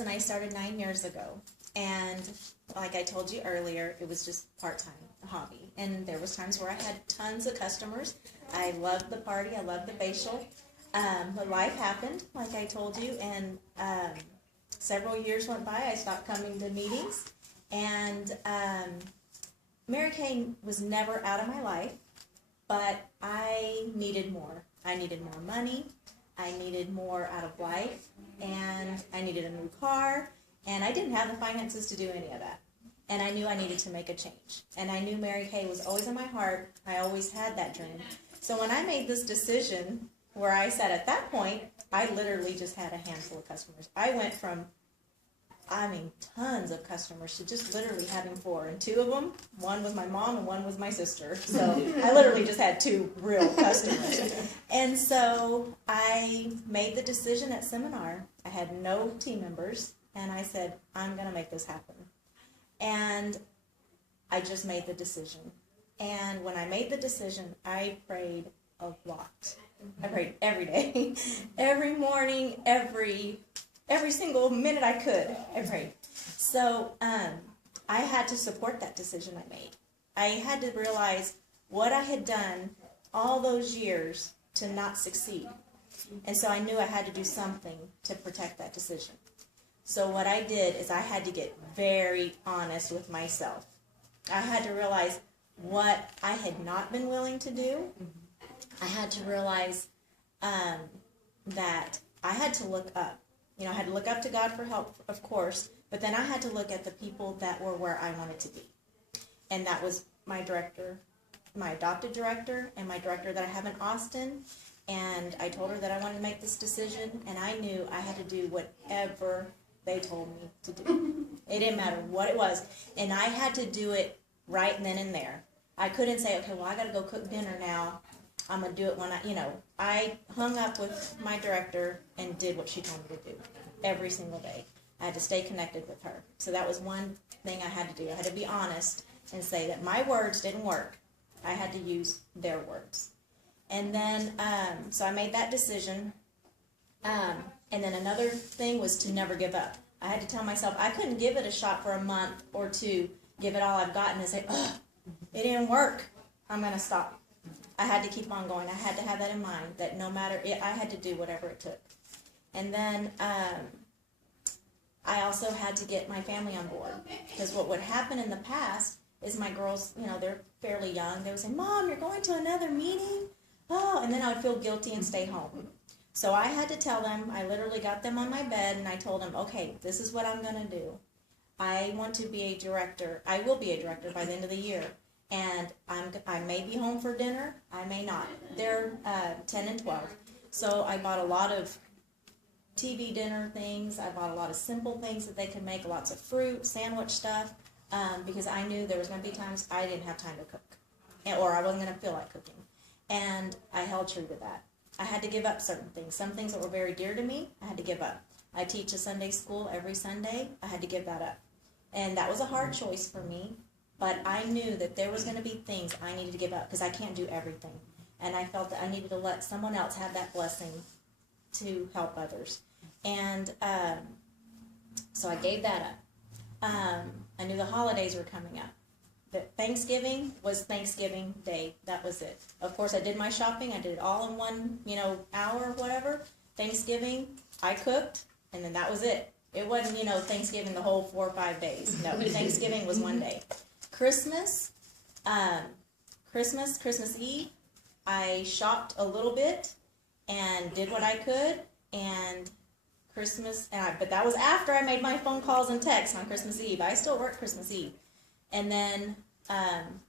and I started 9 years ago. And like I told you earlier, it was just part-time, a hobby. And there was times where I had tons of customers. I loved the party. I loved the facial. But life happened, like I told you, and several years went by. I stopped coming to meetings. And Mary Kay was never out of my life, but I needed more. I needed more money. I needed more out of life. And I needed a new car. And I didn't have the finances to do any of that. And I knew I needed to make a change. And I knew Mary Kay was always in my heart. I always had that dream. So when I made this decision, where I said at that point, I literally just had a handful of customers. I went from, tons of customers to just literally having 4. And 2 of them, one was my mom and one was my sister. So I literally just had 2 real customers. And so I made the decision at seminar. I had no team members. And I said, I'm going to make this happen. And I just made the decision. And when I made the decision, I prayed a lot. I prayed every day, every morning, every single minute I could. I prayed. So I had to support that decision I made. I had to realize what I had done all those years to not succeed. And so I knew I had to do something to protect that decision. So what I did is I had to get very honest with myself. I had to realize what I had not been willing to do. I had to realize that I had to look up. I had to look up to God for help, of course, but then I had to look at the people that were where I wanted to be. And that was my director, my adopted director, and my director that I have in Austin. And I told her that I wanted to make this decision, and I knew I had to do whatever they told me to do. It didn't matter what it was. And I had to do it right then and there. I couldn't say, okay, well, I got to go cook dinner now. I'm going to do it when I hung up with my director and did what she told me to do every single day. I had to stay connected with her. So that was one thing I had to do. I had to be honest and say that my words didn't work. I had to use their words. And then, so I made that decision. And then another thing was to never give up. I had to tell myself I couldn't give it a shot for a month or 2, give it all I've got, and say, ugh, it didn't work. I'm going to stop. I had to keep on going. I had to have that in mind, that no matter it, I had to do whatever it took. And then I also had to get my family on board. Because what would happen in the past is my girls, they're fairly young. They would say, Mom, you're going to another meeting? Oh, and then I would feel guilty and stay home. So I had to tell them, I literally got them on my bed and I told them, okay, this is what I'm going to do. I want to be a director. I will be a director by the end of the year. And I may be home for dinner. I may not. They're 10 and 12. So I bought a lot of TV dinner things. I bought a lot of simple things that they could make, lots of fruit, sandwich stuff, because I knew there was going to be times I didn't have time to cook, or I wasn't going to feel like cooking. And I held true to that. I had to give up certain things. Some things that were very dear to me, I had to give up. I teach a Sunday school every Sunday. I had to give that up. And that was a hard choice for me, but I knew that there was going to be things I needed to give up because I can't do everything. And I felt that I needed to let someone else have that blessing to help others. And so I gave that up. I knew the holidays were coming up. That Thanksgiving was Thanksgiving Day. That was it. Of course, I did my shopping. I did it all in one, hour or whatever. Thanksgiving, I cooked, and then that was it. It wasn't, Thanksgiving the whole 4 or 5 days. No, Thanksgiving was one day. Christmas Eve, I shopped a little bit and did what I could, and but that was after I made my phone calls and texts on Christmas Eve. I still work Christmas Eve. And then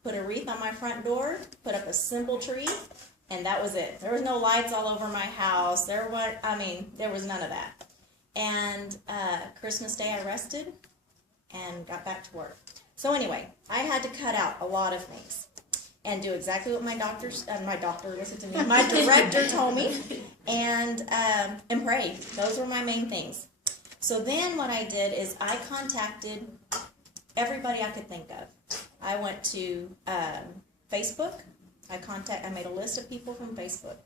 put a wreath on my front door, put up a simple tree, and that was it. There was no lights all over my house. There was none of that. And Christmas Day I rested and got back to work. So anyway, I had to cut out a lot of things and do exactly what my director told me, and pray. Those were my main things. So then what I did is I contacted everybody I could think of. I went to Facebook. I made a list of people from Facebook,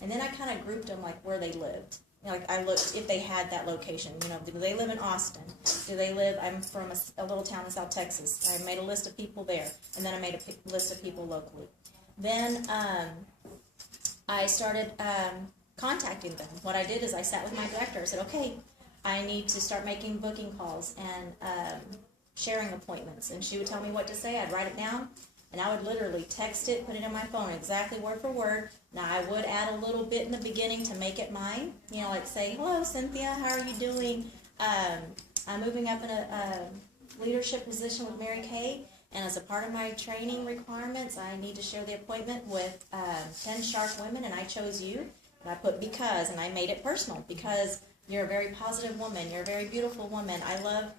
and then I kind of grouped them like where they lived. like I looked if they had that location. You know, do they live in Austin? Do they live? I'm from a little town in South Texas. I made a list of people there, and then I made a list of people locally. Then I started contacting them. What I did is I sat with my director. I said, okay, I need to start making booking calls and sharing appointments. And she would tell me what to say. I'd write it down, and I would literally text it, put it in my phone, exactly word for word. Now, I would add a little bit in the beginning to make it mine. You know, like say, hello, Cynthia, how are you doing? I'm moving up in a leadership position with Mary Kay, and as a part of my training requirements, I need to share the appointment with 10 sharp women, and I chose you. And I put because, and I made it personal, because you're a very positive woman. You're a very beautiful woman. I love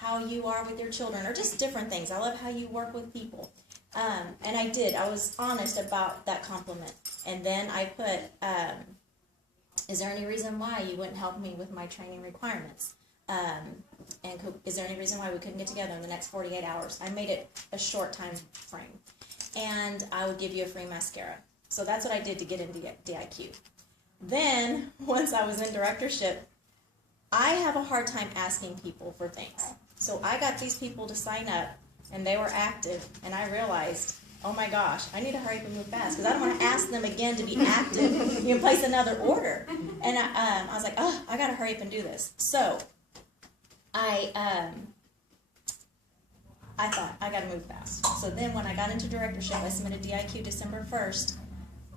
how you are with your children, or just different things. I love how you work with people. And I did. I was honest about that compliment. And then I put, is there any reason why you wouldn't help me with my training requirements? And is there any reason why we couldn't get together in the next 48 hours? I made it a short time frame. And I would give you a free mascara. So that's what I did to get into DIQ. Then, once I was in directorship, I have a hard time asking people for things. So I got these people to sign up, and they were active, and I realized, oh my gosh, I need to hurry up and move fast, because I don't want to ask them again to be active. You can place another order. And I was like, oh, I got to hurry up and do this. So I thought, I got to move fast. So then when I got into directorship, I submitted DIQ December 1st.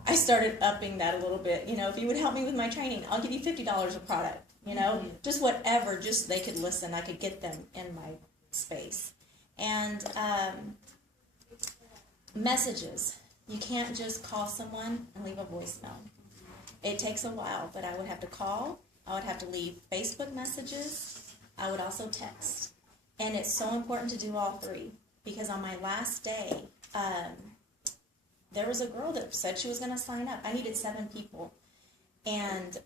I started upping that a little bit. You know, if you would help me with my training, I'll give you $50 a product. You know, just whatever, just so they could listen. I could get them in my space. And messages. You can't just call someone and leave a voicemail. It takes a while, but I would have to call. I would have to leave Facebook messages. I would also text. And it's so important to do all three, because on my last day, there was a girl that said she was going to sign up. I needed 7 people, and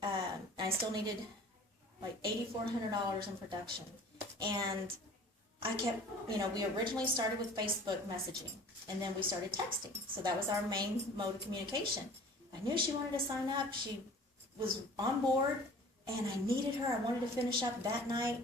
I still needed like $8,400 in production. And I kept, you know, we originally started with Facebook messaging, and then we started texting. So that was our main mode of communication. I knew she wanted to sign up. She was on board, and I needed her. I wanted to finish up that night,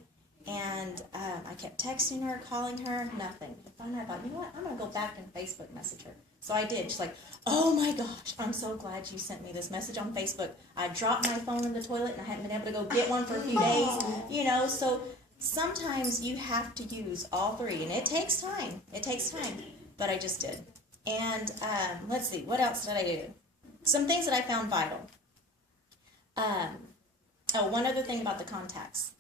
and I kept texting her, calling her, nothing. Finally, I thought, you know what, I'm going to go back and Facebook message her. So I did. She's like, oh my gosh, I'm so glad you sent me this message on Facebook. I dropped my phone in the toilet, and I hadn't been able to go get one for a few days. You know, so sometimes you have to use all three, and it takes time. It takes time, but I just did. And let's see, what else did I do? Some things that I found vital. One other thing about the contacts.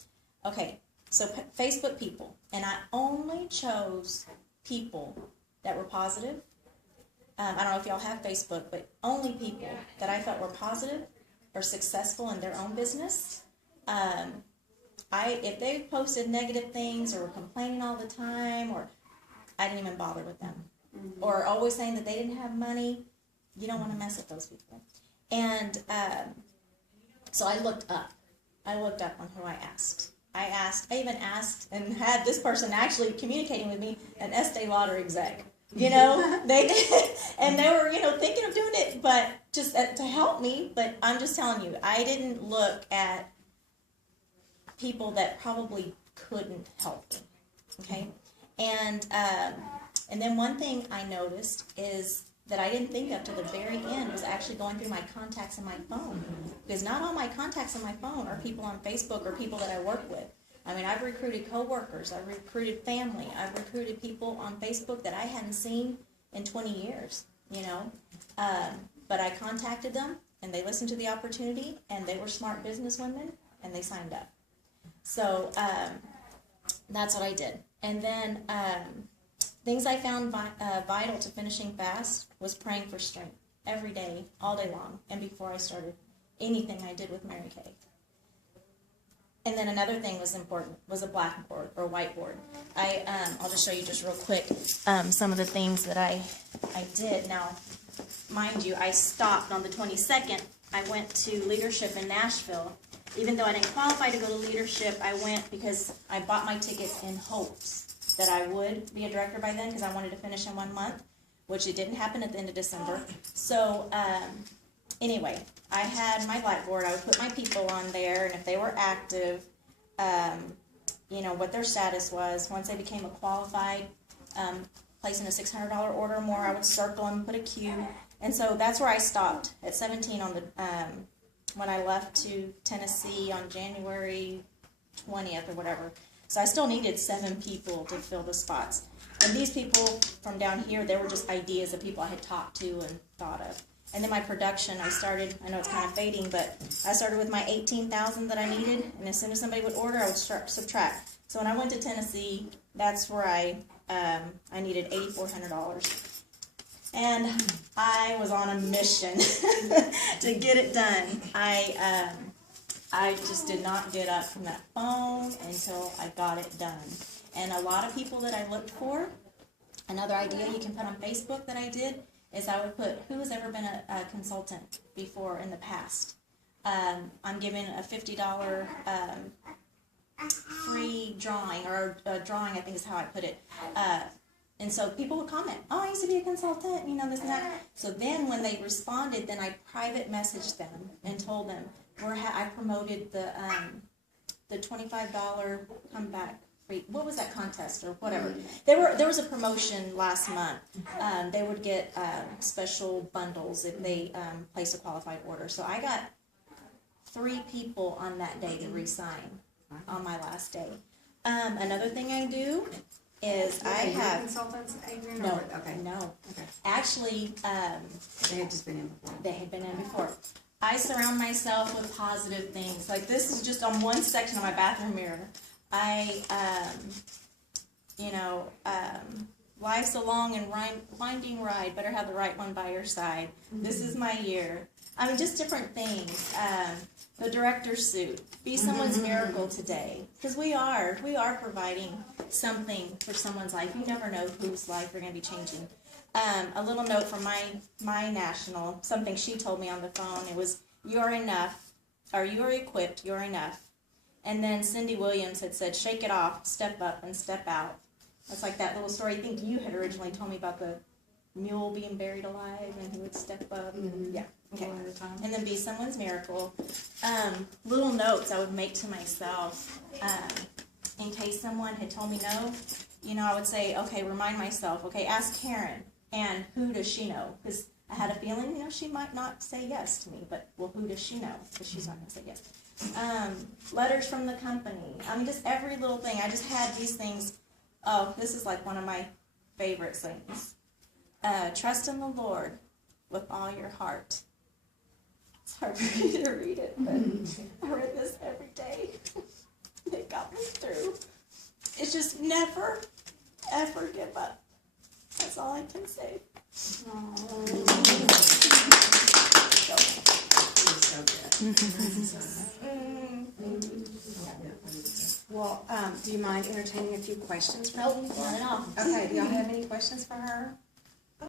Okay, so Facebook people, and I only chose people that were positive. I don't know if y'all have Facebook, but only people that I felt were positive or successful in their own business. If they posted negative things or were complaining all the time, or I didn't even bother with them, or always saying that they didn't have money, you don't want to mess with those people. And so I looked up. I looked up on who I asked. I even asked and had this person actually communicating with me, an Estee Lauder exec. You know, they did, and they were, you know, thinking of doing it, but just to help me. But I'm just telling you, I didn't look at people that probably couldn't help me. Okay, and then one thing I noticed is that I didn't think of to the very end was actually going through my contacts in my phone, because not all my contacts on my phone are people on Facebook or people that I work with. I mean, I've recruited coworkers, I've recruited family, I've recruited people on Facebook that I hadn't seen in 20 years, you know. But I contacted them, and they listened to the opportunity, and they were smart businesswomen, and they signed up. So that's what I did. And then things I found vital to finishing fast was praying for strength every day, all day long, and before I started anything I did with Mary Kay. And then another thing was important, was a blackboard or whiteboard. I'll just show you just real quick some of the things that I did. Now, mind you, I stopped on the 22nd. I went to leadership in Nashville. Even though I didn't qualify to go to leadership, I went because I bought my tickets in hopes that I would be a director by then, because I wanted to finish in 1 month, which it didn't happen at the end of December. So anyway, I had my blackboard. I would put my people on there, and if they were active, you know, what their status was. Once they became a qualified, placing a $600 order or more, I would circle them, put a Q. And so that's where I stopped at 17 on the when I left to Tennessee on January 20th or whatever. So I still needed 7 people to fill the spots. And these people from down here, they were just ideas of people I had talked to and thought of. And then my production, I started, I know it's kind of fading, but I started with my 18,000 that I needed, and as soon as somebody would order, I would start subtract. So when I went to Tennessee, that's where I needed $8,400. And I was on a mission to get it done. I just did not get up from that phone until I got it done. And a lot of people that I looked for, another idea you can put on Facebook that I did, is I would put who has ever been a consultant before in the past. I'm giving a $50 free drawing, or a drawing I think is how I put it. And so people would comment, oh, I used to be a consultant, you know, this and that. So then when they responded, then I private messaged them and told them, I promoted the $25 comeback free, what was that contest or whatever. There was a promotion last month. They would get special bundles if they place a qualified order. So I got 3 people on that day to re-sign on my last day. Another thing I do is I have consultants, Adrienne? no, Okay. no. Okay. Actually, They had just been in before. they had been in before. I surround myself with positive things. Like this is just on one section of my bathroom mirror. Life's a long and winding ride. Better have the right one by your side. Mm-hmm. This is my year. I mean, just different things. The director's suit. Be someone's miracle today. Because we are providing something for someone's life. You never know whose life you're going to be changing. A little note from my national, something she told me on the phone. It was, you're enough, or you are equipped, you're enough. And then Cindy Williams had said, shake it off, step up, and step out. That's like that little story I think you had originally told me about the mule being buried alive and he would step up. Mm-hmm. Yeah. Okay. One at a time. And then be someone's miracle. Little notes I would make to myself in case someone had told me no. You know, I would say, okay, remind myself, okay, ask Karen. And who does she know? Because I had a feeling, you know, she might not say yes to me, but, well, who does she know? Because she's not going to say yes. Letters from the company. I mean, just every little thing. I just had these things. Oh, this is like one of my favorite things. Trust in the Lord with all your heart. It's hard for me to read it, but I read this every day. It got me through. It's just never, ever give up. That's all I can say. So Well, do you mind entertaining a few questions from Nope, me? not at all. Okay, do y'all have any questions for her?